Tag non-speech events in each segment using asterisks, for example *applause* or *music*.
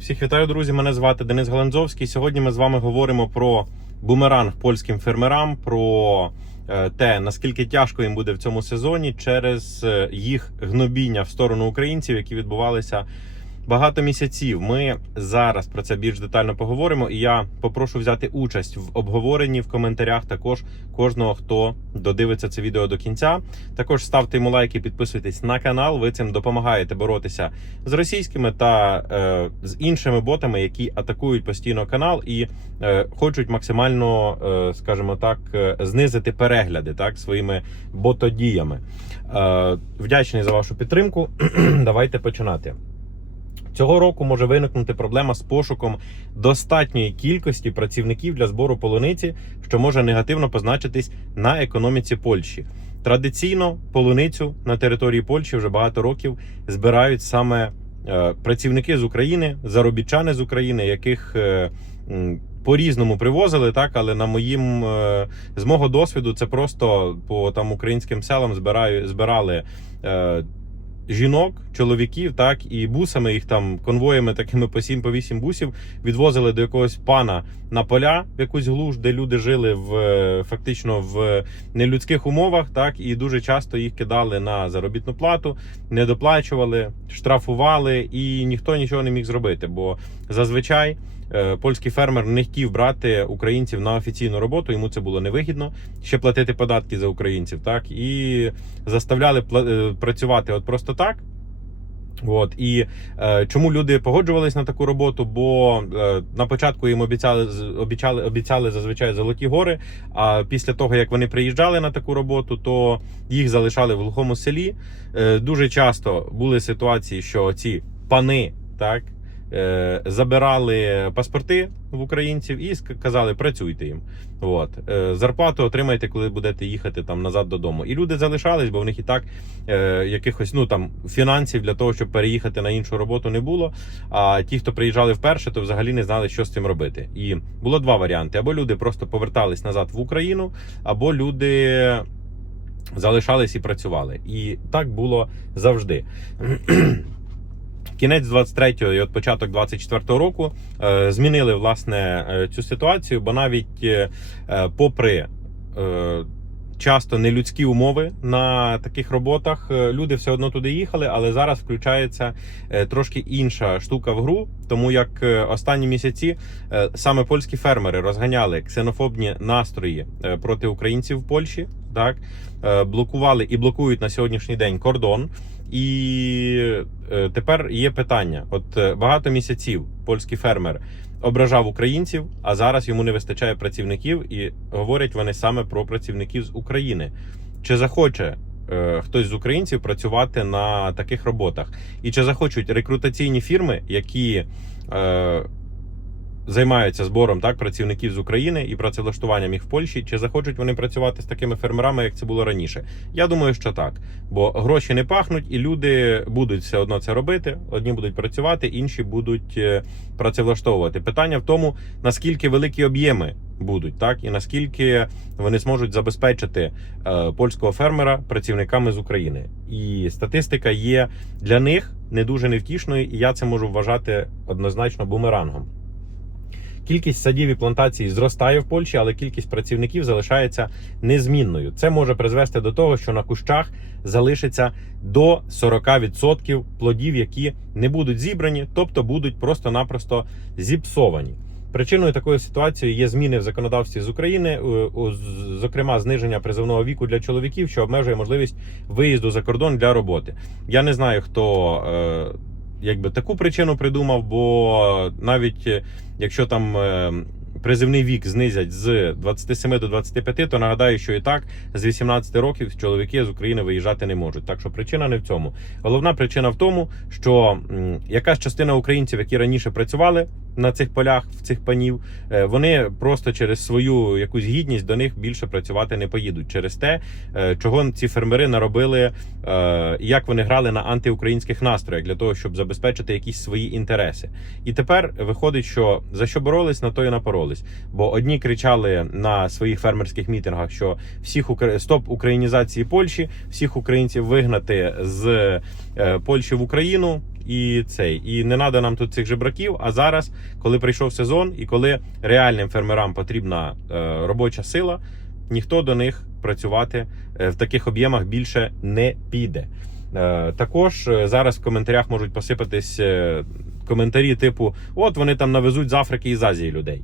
Всіх вітаю, друзі. Мене звати Денис Галанзовський. Сьогодні ми з вами говоримо про бумеранг польським фермерам, про е, те, наскільки тяжко їм буде в цьому сезоні через е, їх гнобіння в сторону українців, які відбувалися багато місяців. Ми зараз про це більш детально поговоримо. І я попрошу взяти участь в обговоренні в коментарях. Також кожного, хто додивиться це відео до кінця. Також ставте йому лайки, підписуйтесь на канал. Ви цим допомагаєте боротися з російськими та е, з іншими ботами, які атакують постійно канал і е, хочуть максимально, е, скажімо так, е, знизити перегляди так своїми ботодіями. Е, вдячний за вашу підтримку. *clears throat* Давайте починати. Цього року може виникнути проблема з пошуком достатньої кількості працівників для збору полуниці, що може негативно позначитись на економіці Польщі. Традиційно полуницю на території Польщі вже багато років збирають саме е, працівники з України, заробітчани з України, яких е, по-різному привозили, так але на моїм е, з мого досвіду це просто по там українським селам збираю, збирали. Жінок, чоловіків, так і бусами їх там конвоями, такими по 7 по 8 бусів відвозили до якогось пана на поля в якусь глуш, де люди жили в фактично в нелюдських умовах. Так і дуже часто їх кидали на заробітну плату, не доплачували, штрафували, і ніхто нічого не міг зробити. Бо зазвичай е, польський фермер не хотів брати українців на офіційну роботу. Йому це було невигідно ще платити податки за українців, так і заставляли е, працювати от просто так. От і е, чому люди погоджувались на таку роботу? Бо е, на початку їм обіцяли обіцяли, обіцяли зазвичай золоті гори. А після того як вони приїжджали на таку роботу, то їх залишали в глухому селі. Е, дуже часто були ситуації, що ці пани так е, забирали паспорти в українців і казали, працюйте їм. От е, зарплату отримайте, коли будете їхати там назад додому. І люди залишались, бо в них і так е, якихось ну там фінансів для того, щоб переїхати на іншу роботу, не було. А ті, хто приїжджали вперше, то взагалі не знали, що з цим робити. І було два варіанти: або люди просто повертались назад в Україну, або люди. Залишались і працювали, і так було завжди. *clears throat* Кінець 23-го і от початок 24-го року е, змінили власне е, цю ситуацію, бо навіть е, попри часто нелюдські умови на таких роботах, люди все одно туди їхали, але зараз включається трошки інша штука в гру, тому як останні місяці саме польські фермери розганяли ксенофобні настрої проти українців в Польщі, так блокували і блокують на сьогоднішній день кордон. І е, тепер є питання: от е, багато місяців польський фермер ображав українців, а зараз йому не вистачає працівників, і говорять вони саме про працівників з України. Чи захоче е, хтось з українців працювати на таких роботах? І чи захочуть рекрутаційні фірми, які е, займаються збором так працівників з України і працевлаштуванням їх в Польщі, чи захочуть вони працювати з такими фермерами, як це було раніше? Я думаю, що так, бо гроші не пахнуть, і люди будуть все одно це робити. Одні будуть працювати, інші будуть е, працевлаштовувати. Питання в тому, наскільки великі об'єми будуть, так і наскільки вони зможуть забезпечити е, польського фермера працівниками з України. І статистика є для них не дуже невтішною, і я це можу вважати однозначно бумерангом. Кількість садів і плантацій зростає в Польщі, але кількість працівників залишається незмінною. Це може призвести до того, що на кущах залишиться до 40% плодів, які не будуть зібрані, тобто будуть просто-напросто зіпсовані. Причиною такої ситуації є зміни в законодавстві з України, е, зокрема, зниження призовного віку для чоловіків, що обмежує можливість виїзду за кордон для роботи. Я не знаю, хто е, якби таку причину придумав, бо навіть е, якщо там е, призивний вік знизять з 27 до 25, то нагадаю, що і так з 18 років чоловіки з України виїжджати не можуть. Так що причина не в цьому. Головна причина в тому, що якась частина українців, які раніше працювали на цих полях, в цих панів, е, вони просто через свою якусь гідність до них більше працювати не поїдуть через те, е, чого ці фермери наробили, е, як вони грали на антиукраїнських настроях для того, щоб забезпечити якісь свої інтереси. І тепер виходить, що за що боролись, на то і напоролись. Бо одні кричали на своїх фермерських мітингах, що всіх стоп українізації Польщі, всіх українців вигнати з Польщі в Україну. І цей. І не треба нам тут цих жебраків. А зараз, коли прийшов сезон, і коли реальним фермерам потрібна е, робоча сила, ніхто до них працювати е, в таких об'ємах більше не піде. Е, Також зараз в коментарях можуть посипатись коментарі, типу: от вони там навезуть з Африки і з Азії людей.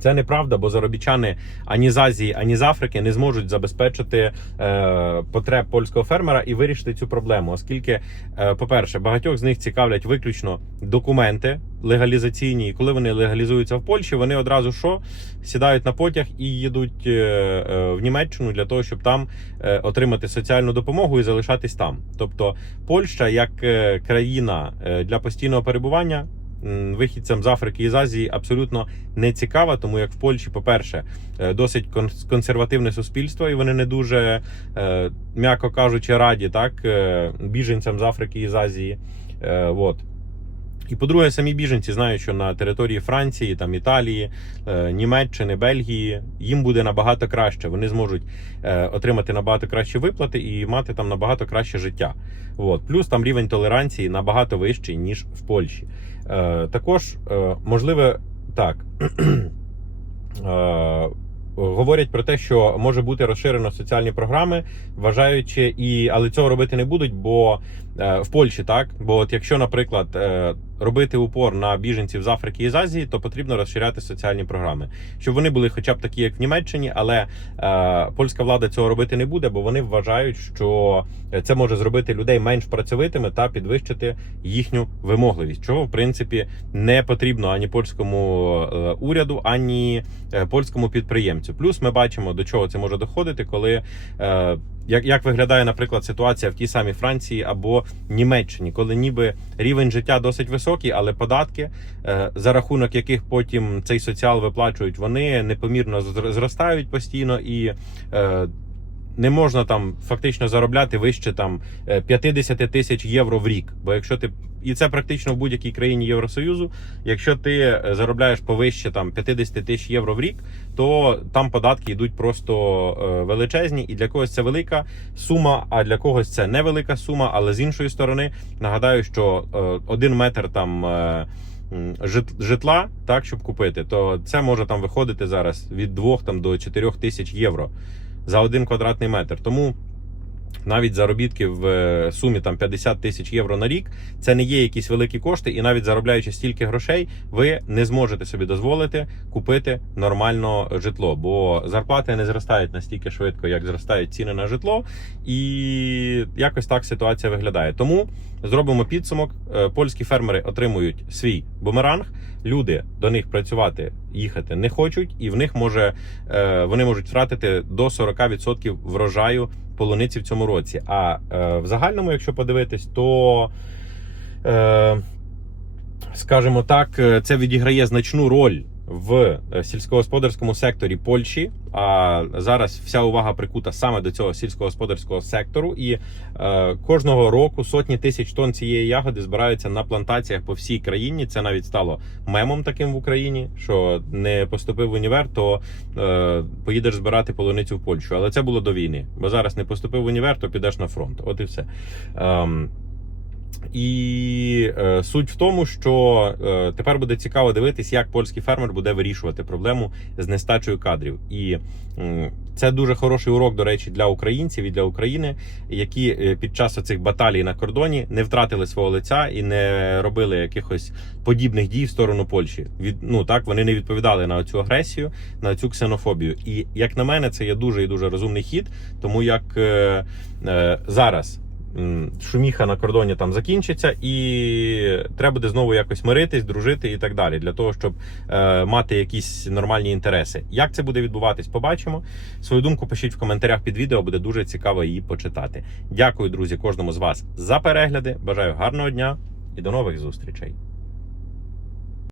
Це неправда, бо заробітчани ані з Азії, ані з Африки не зможуть забезпечити е, потреб польського фермера і вирішити цю проблему, оскільки, е, по-перше, багатьох з них цікавлять виключно документи легалізаційні. І коли вони легалізуються в Польщі, вони одразу що сідають на потяг і їдуть е, е, в Німеччину для того, щоб там е, отримати соціальну допомогу і залишатись там. Тобто, Польща як е, країна е, для постійного перебування вихідцям з Африки і з Азії абсолютно не цікава, тому як в Польщі, по-перше, е, досить консервативне суспільство, і вони не дуже, е, м'яко кажучи, раді так е, біженцям з Африки і з Азії. От. І по-друге, самі біженці знають, що на території Франції, там Італії, Німеччини, Бельгії їм буде набагато краще. Вони зможуть отримати набагато кращі виплати і мати там набагато краще життя. От. Плюс там рівень толеранції набагато вищий, ніж в Польщі. Е, також, е, можливо, так. *clears throat* Е, Говорять про те, що може бути розширено соціальні програми, вважаючи і але цього робити не будуть, бо в Польщі так. Бо от якщо, наприклад, робити упор на біженців з Африки і з Азії, то потрібно розширяти соціальні програми, щоб вони були, хоча б такі, як в Німеччині, але е, польська влада цього робити не буде, бо вони вважають, що це може зробити людей менш працьовитими та підвищити їхню вимогливість, чого в принципі не потрібно ані польському е, уряду, ані е, польському підприємцю. Плюс ми бачимо, до чого це може доходити, коли е, як, як виглядає, наприклад, ситуація в тій самій Франції або Німеччині, коли ніби рівень життя досить високий, але податки, е, за рахунок яких потім цей соціал виплачують, вони непомірно зр- зростають постійно і. Е, не можна там фактично заробляти вище там е, 50 тисяч євро в рік. Бо якщо ти і це практично в будь-якій країні Євросоюзу, якщо ти е, заробляєш повище там 50 тисяч євро в рік, то там податки йдуть просто е, величезні, і для когось це велика сума, а для когось це невелика сума. Але з іншої сторони, нагадаю, що е, один метр там. Житла, так щоб купити, то це може там виходити зараз від 2 там до 4 тисяч євро за один квадратний метр. Тому навіть заробітки в е, сумі там 50 тисяч євро на рік це не є якісь великі кошти, і навіть заробляючи стільки грошей, ви не зможете собі дозволити купити нормально житло, бо зарплати не зростають настільки швидко, як зростають ціни на житло, і якось так ситуація виглядає. Тому зробимо підсумок: Е, польські фермери отримують свій бумеранг. Люди до них працювати їхати не хочуть, і в них може е, вони можуть втратити до 40% врожаю полуниці в цьому році. А е, в загальному, якщо подивитись, то е, скажімо так, це відіграє значну роль в сільськогосподарському секторі Польщі. А зараз вся увага прикута саме до цього сільськогосподарського сектору, і е, кожного року сотні тисяч тонн цієї ягоди збираються на плантаціях по всій країні. Це навіть стало мемом таким в Україні, що не поступив в універ, то е, поїдеш збирати полуницю в Польщу. Але це було до війни. Бо зараз не поступив в універ, то підеш на фронт. От і все. Ем, і е, суть в тому, що е, тепер буде цікаво дивитись, як польський фермер буде вирішувати проблему з нестачею кадрів. І м, це дуже хороший урок, до речі, для українців і для України, які е, під час оцих баталій на кордоні не втратили свого лиця і не робили якихось подібних дій в сторону Польщі. Від ну так вони не відповідали на цю агресію, на цю ксенофобію. І як на мене, це є дуже і дуже розумний хід, тому як е, е, зараз шуміха на кордоні там закінчиться, і треба буде знову якось миритись, дружити і так далі, для того, щоб е, мати якісь нормальні інтереси. Як це буде відбуватись, побачимо. Свою думку пишіть в коментарях під відео, буде дуже цікаво її почитати. Дякую, друзі, кожному з вас за перегляди. Бажаю гарного дня і до нових зустрічей.